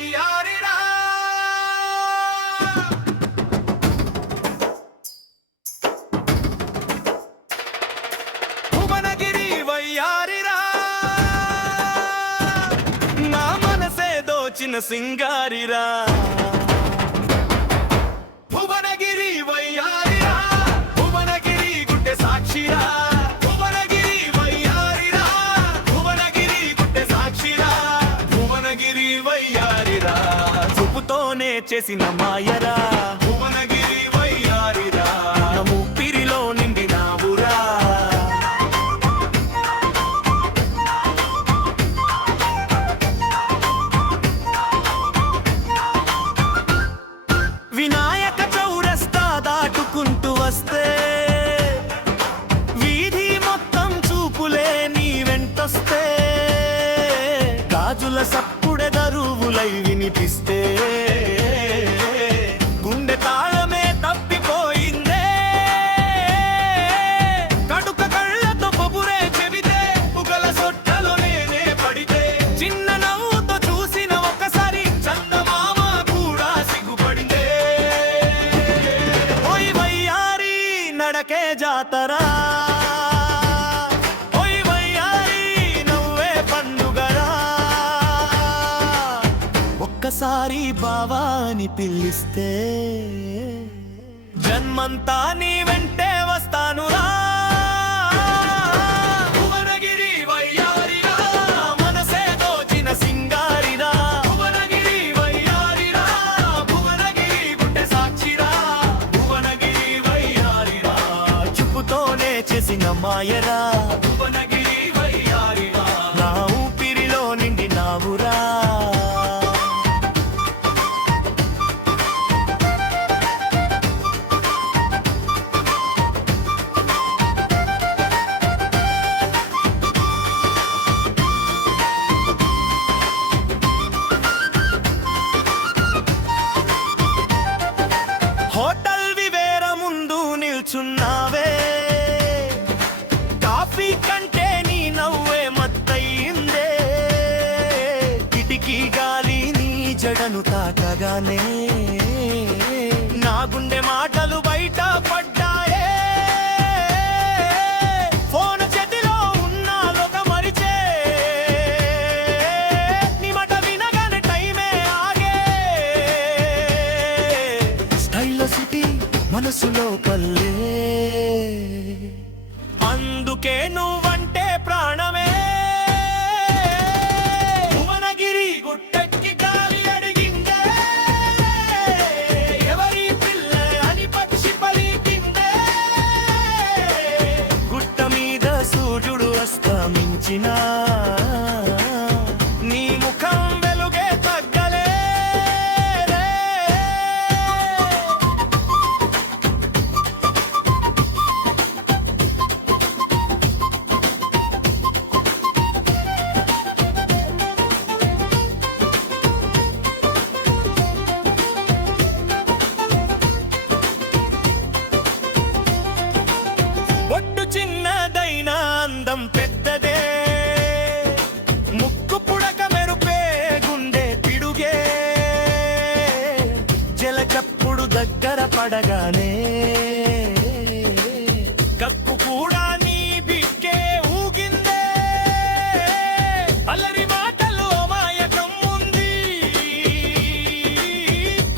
వయ్యారిరా భువనగిరి వయ్యారిరా నా మనసే దోచిన సింగారిరా భువనగిరి వయ్యారిరా భువనగిరి గుండె సాక్షిరా భువనగిరి వయ్యారిరా భువనగిరి గుండె సాక్షిరా భువనగిరి వయ్యారిరా చూపుతోనే చేసిన మాయరా భువనగిరి వయ్యారిరా ఊపిరిలో నిండినావురా వినాయక చౌరస్తా దాటుకుంటూ వస్తే వీధి మొత్తం చూపులే నీ వెంటొస్తే గాజుల సప్పుడే దరువులై వినిపిస్తే గుండె తాళమే తప్పిపోయిందే కడుక కళ్ళతో పొబురే చెబితే పుగల సొట్టలో నేనే పడితే చిన్న నవ్వుతో చూసిన ఒకసారి చందమామ కూడా సిగ్గుపడిందే ఓయ్ వయ్యారి నడకే జాతరా ఓయ్ వయ్యారి నవ్వే పండుగరా ఒక్కసారి బావా అని పిలిస్తే జన్మంతా నీ వెంటే వస్తానురా భువనగిరి వయ్యారిరా మనసే దోచిన సింగారిరా భువనగిరి వయ్యారిరా భువనగిరి గుండె సాక్షిరా భువనగిరి వయ్యారిరా చూపుతోనే చేసిన మాయరా భువనగిరి వయ్యారిరా నా ఊపిరిలో నిండినావురా హోటల్ వివేర ముందు నిల్చున్నావే కాఫీ కంటే నీ నవ్వే మత్తయిందే కిటికీ గాలి నీ జడను తాకగానే నా గుండె మాటలు బయట పడ్డాయే ఫోన్ చేతిలో ఉన్న లోక మరిచే నీ మాట వినగానే టైమే ఆగే స్టైల్లో సిటీ మనసులో పల్లె అందుకే నువ్వంటే ప్రాణమే భువనగిరి గుట్టెక్కి గాలి అడిగిందే ఎవరి పిల్ల అని పక్షి పలికిందే గుట్ట మీద సూర్యుడు అస్తమించినా నీ ముఖం వెలుగే తగ్గలే ఒట్టు చిన్నదైనా అందం పెద్దదే ముక్కు పుడక మెరుపే గుండె పిడుగే జలచప్పుడు దగ్గర పడగానే కక్కు కూడా నీ బిక్కే ఊగిందే అల్లరి మాటలు అమాయకం ఉంది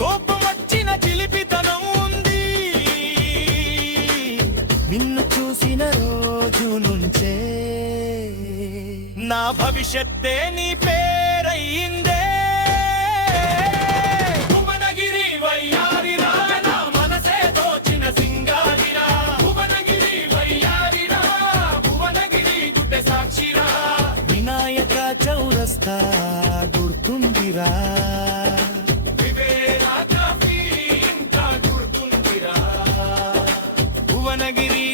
కోపం వచ్చిన చిలిపితనం ఉంది నిన్ను చూసిన రోజు నుంచే నా భవిష్యత్తే నీ పేరయ్యిందే భువనగిరి వయ్యారిరా నా మనసే దోచిన సింగారిరా భువనగిరి వయ్యారిరా భువనగిరి గుండె సాక్షిరా వినాయక చౌరస్తా గుర్తుందిరా వివేరా కాఫీ ఇంకా గుర్తుందిరా భువనగిరి